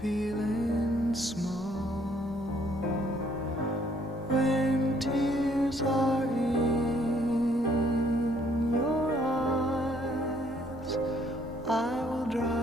feeling small when tears are in your eyes. I will dry